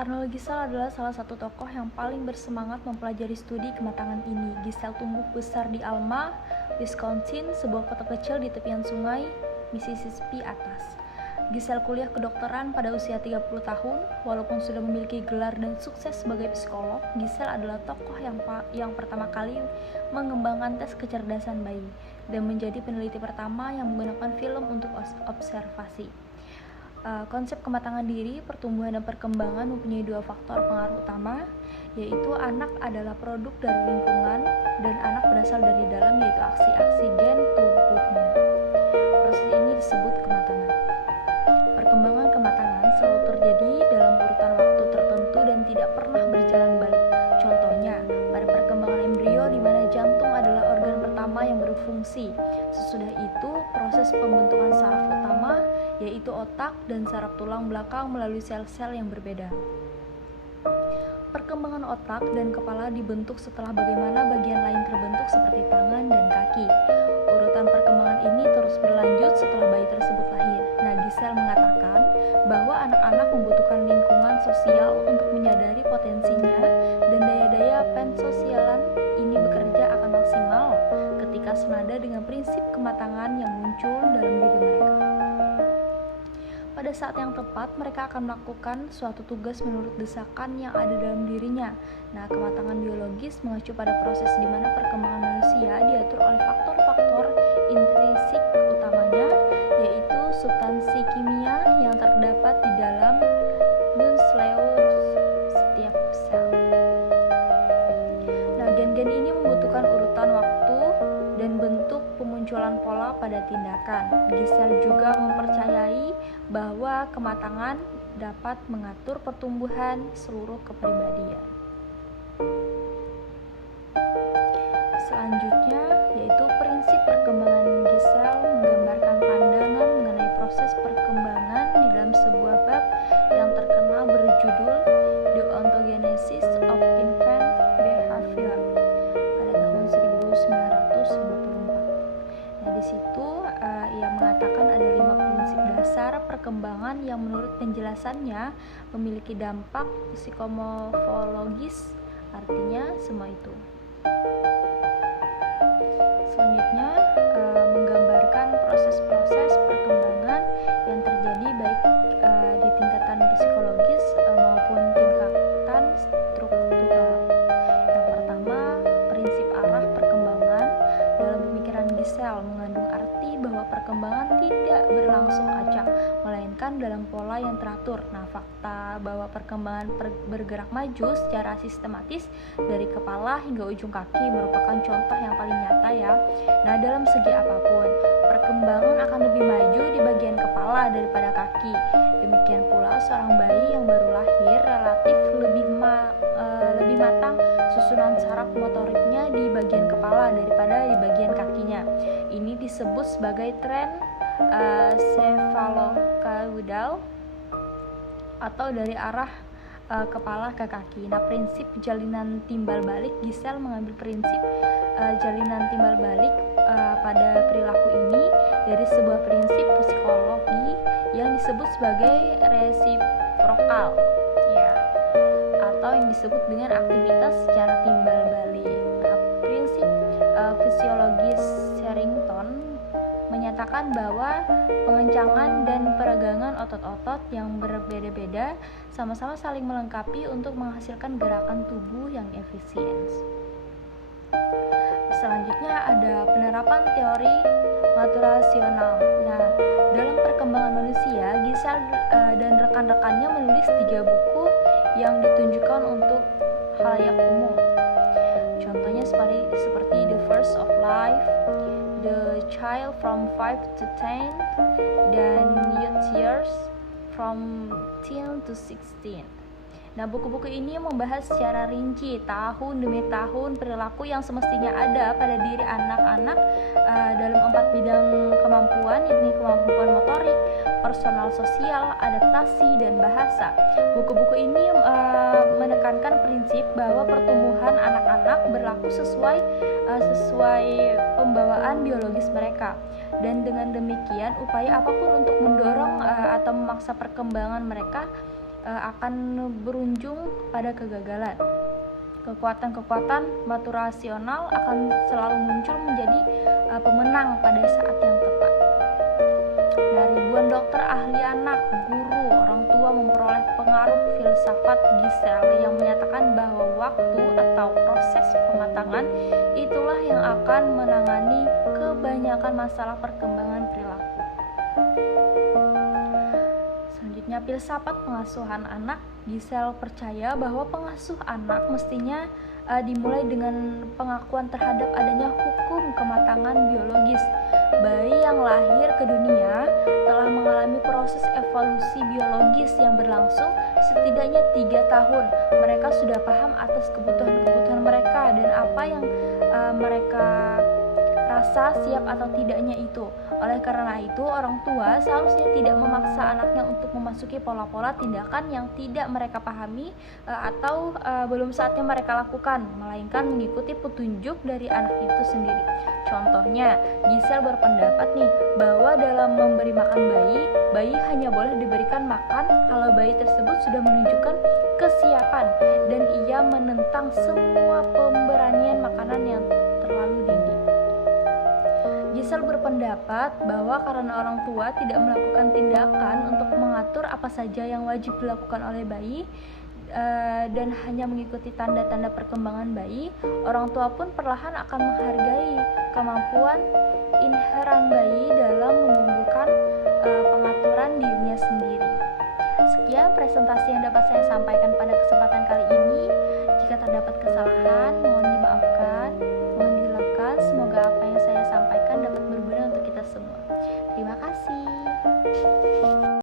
Arnold Giselle adalah salah satu tokoh yang paling bersemangat mempelajari studi kematangan ini. Giselle tumbuh besar di Alma, Wisconsin, sebuah kota kecil di tepian sungai Mississippi atas. Giselle kuliah kedokteran pada usia 30 tahun. Walaupun sudah memiliki gelar dan sukses sebagai psikolog, Giselle adalah tokoh yang pertama kali mengembangkan tes kecerdasan bayi dan menjadi peneliti pertama yang menggunakan film untuk observasi. Konsep kematangan diri, pertumbuhan dan perkembangan mempunyai dua faktor pengaruh utama, yaitu anak adalah produk dari lingkungan dan anak berasal dari dalam, yaitu aksi-aksi gen tubuhnya. Proses ini disebut kematangan. Perkembangan kematangan selalu terjadi dalam urutan waktu tertentu dan tidak pernah berjalan balik. Contohnya, pada perkembangan embrio di mana jantung adalah organ pertama yang berfungsi. Sesudah itu, proses pembentukan saraf utama, yaitu otak dan saraf tulang belakang melalui sel-sel yang berbeda. Perkembangan otak dan kepala dibentuk setelah bagaimana bagian lain terbentuk seperti tangan dan kaki. Urutan perkembangan ini terus berlanjut setelah bayi tersebut lahir. Giselle mengatakan bahwa anak-anak membutuhkan lingkungan sosial untuk menyadari potensinya dan daya-daya pensosialan ini bekerja akan maksimal ketika senada dengan prinsip kematangan yang muncul dalam diri mereka. Pada saat yang tepat, mereka akan melakukan suatu tugas menurut desakan yang ada dalam dirinya. Kematangan biologis mengacu pada proses di mana perkembangan manusia diatur oleh faktor-faktor intrinsik utamanya, yaitu substansi kimia yang terdapat di dalam nukleus setiap sel. Gen-gen ini membutuhkan urutan waktu dan bentuk pemunculan pola pada tindakan. Giselle juga mempercayai bahwa kematangan dapat mengatur pertumbuhan seluruh kepribadian. Selanjutnya, yaitu prinsip perkembangan. Giselle menggambarkan pandangan mengenai proses perkembangan di dalam sebuah bab yang terkenal berjudul The Ontogenesis of Infant Behavior pada tahun 1954. Di situ ia mengatakan ada 5 prinsip dasar perkembangan yang menurut penjelasannya memiliki dampak psikomorfologis, artinya semua itu. Selanjutnya, menggambarkan proses-proses perkembangan yang terjadi baik di tingkatan psikologis maupun tingkatan struktural. Yang pertama, prinsip arah perkembangan. Dalam pemikiran Giselle mengandung arti bahwa perkembangan tidak berlangsung acak, melainkan dalam pola yang teratur. Fakta bahwa perkembangan bergerak maju secara sistematis dari kepala hingga ujung kaki merupakan contoh yang paling nyata ya. Dalam segi apapun, perkembangan akan lebih maju di bagian kepala daripada kaki. Demikian pula seorang bayi yang baru lahir relatif lebih matang susunan saraf motoriknya di bagian kepala daripada di bagian kakinya. Ini disebut sebagai tren cephalocaudal atau dari arah kepala ke kaki. Prinsip jalinan timbal balik. Giselle mengambil prinsip jalinan timbal balik pada perilaku ini dari sebuah prinsip psikologi yang disebut sebagai resiprokal, atau yang disebut dengan aktivitas secara timbal balik. Prinsip fisiologis Sherrington menyatakan bahwa pengencangan dan peregangan otot-otot yang berbeda-beda sama-sama saling melengkapi untuk menghasilkan gerakan tubuh yang efisien. Selanjutnya ada penerapan teori maturasional. Dalam perkembangan manusia, Giselle dan rekan-rekannya menulis 3 buku yang ditunjukkan untuk khalayak umum. Contohnya seperti The First of Life, The Child from 5 to 10, dan Youth Years from 10 to 16. Buku-buku ini membahas secara rinci tahun demi tahun perilaku yang semestinya ada pada diri anak-anak dalam 4 bidang kemampuan, yakni kemampuan motorik, personal sosial, adaptasi, dan bahasa. Buku-buku ini menekankan prinsip bahwa pertumbuhan anak-anak berlaku sesuai pembawaan biologis mereka, dan dengan demikian upaya apapun untuk mendorong atau memaksa perkembangan mereka akan berujung pada kegagalan. Kekuatan-kekuatan motivasional akan selalu muncul menjadi pemenang pada saat yang tepat. Nah, ribuan dokter, ahli anak, guru, orang tua memperoleh pengaruh filsafat Giselle yang menyatakan bahwa waktu atau proses pematangan itulah yang akan menangani kebanyakan masalah perkembangan perilaku. Selanjutnya, filsafat pengasuhan anak. Giselle percaya bahwa pengasuh anak mestinya dimulai dengan pengakuan terhadap adanya hukum kematangan biologis. Bayi yang lahir ke dunia telah mengalami proses evolusi biologis yang berlangsung setidaknya 3 tahun. Mereka sudah paham atas kebutuhan-kebutuhan mereka dan apa yang mereka rasa siap atau tidaknya itu. Oleh karena itu, orang tua seharusnya tidak memaksa anaknya untuk memasuki pola-pola tindakan yang tidak mereka pahami atau belum saatnya mereka lakukan, melainkan mengikuti petunjuk dari anak itu sendiri. Contohnya, Giselle berpendapat bahwa dalam memberi makan bayi hanya boleh diberikan makan kalau bayi tersebut sudah menunjukkan kesiapan dan ia menentang semua pemberian makanan yang terlalu dini. Giselle berpendapat bahwa karena orang tua tidak melakukan tindakan untuk mengatur apa saja yang wajib dilakukan oleh bayi dan hanya mengikuti tanda-tanda perkembangan bayi, orang tua pun perlahan akan menghargai kemampuan inheran bayi dalam menumbuhkan pengaturan dirinya sendiri. Sekian presentasi yang dapat saya sampaikan pada kesempatan kali ini. Jika terdapat kesalahan, mohon dimaafkan, mohon dilakukan. Semoga apa yang saya sampaikan dapat berguna untuk kita semua. Terima kasih.